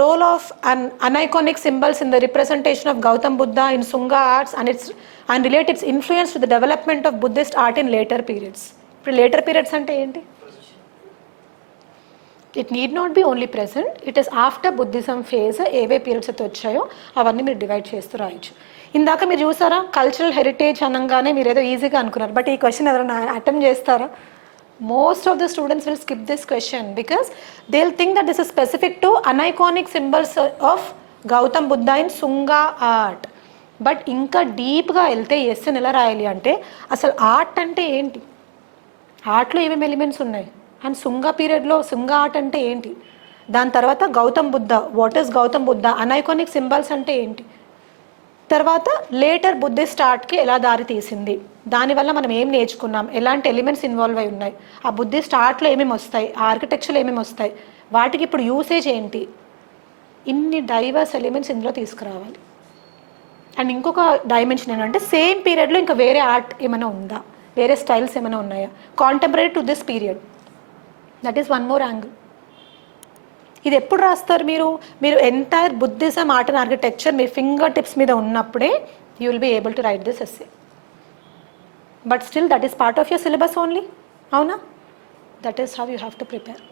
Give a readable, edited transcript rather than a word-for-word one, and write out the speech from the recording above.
role of aniconic symbols in the representation of Gautam Buddha in Sunga arts and relate its influence to the development of Buddhist art in later periods. ఇప్పుడు later periods అంటే ఏంటి? It need not be only present, it is after Buddhism phase ఏవే periods అయితే వచ్చాయో అవన్నీ మీరు divide చేస్తూ రాయొచ్చు. ఇందాక మీరు చూసారా కల్చరల్ హెరిటేజ్ అనగానే మీరు ఏదో ఈజీగా అనుకున్నారు, బట్ ఈ క్వశ్చన్ ఎవరైనా అటెంప్ట్ చేస్తారా? Most of the students will skip this question because they'll think that this is specific to aniconic symbols of Gautam Buddha in Sunga art. But ఇంకా డీప్గా వెళ్తే ఎస్ఎన్ ఎలా రాయాలి అంటే అసలు ఆర్ట్ అంటే ఏంటి, ఆర్ట్లో ఏమేమి ఎలిమెంట్స్ ఉన్నాయి, అండ్ శుంగా పీరియడ్లో శుంగా ఆర్ట్ అంటే ఏంటి, దాని తర్వాత Gautam Buddha, what is Gautam Buddha, aniconic symbols అంటే ఏంటి, తర్వాత లేటర్ బుద్ధిస్ట్ ఆర్ట్కి ఎలా దారి తీసింది, దానివల్ల మనం ఏం నేర్చుకున్నాం, ఎలాంటి ఎలిమెంట్స్ ఇన్వాల్వ్ అయి ఉన్నాయి, ఆ బుద్ధిస్ట్ ఆర్ట్లో ఏమేమి వస్తాయి, ఆర్కిటెక్చర్లో ఏమేమి వస్తాయి, వాటికి ఇప్పుడు యూసేజ్ ఏంటి, ఇన్ని డైవర్స్ ఎలిమెంట్స్ ఇందులో తీసుకురావాలి. అండ్ ఇంకొక డైమెన్షన్ ఏంటంటే సేమ్ పీరియడ్లో ఇంకా వేరే ఆర్ట్ ఏమైనా ఉందా, వేరే స్టైల్స్ ఏమైనా ఉన్నాయా contemporary to this period, that is one more angle. ఇది ఎప్పుడు రాస్తారు మీరు entire Buddhism art and architecture మీ ఫింగర్ టిప్స్ మీద ఉన్నప్పుడే you will be able to write this essay. But still that is part of your syllabus only, అవునా? That is how you have to prepare.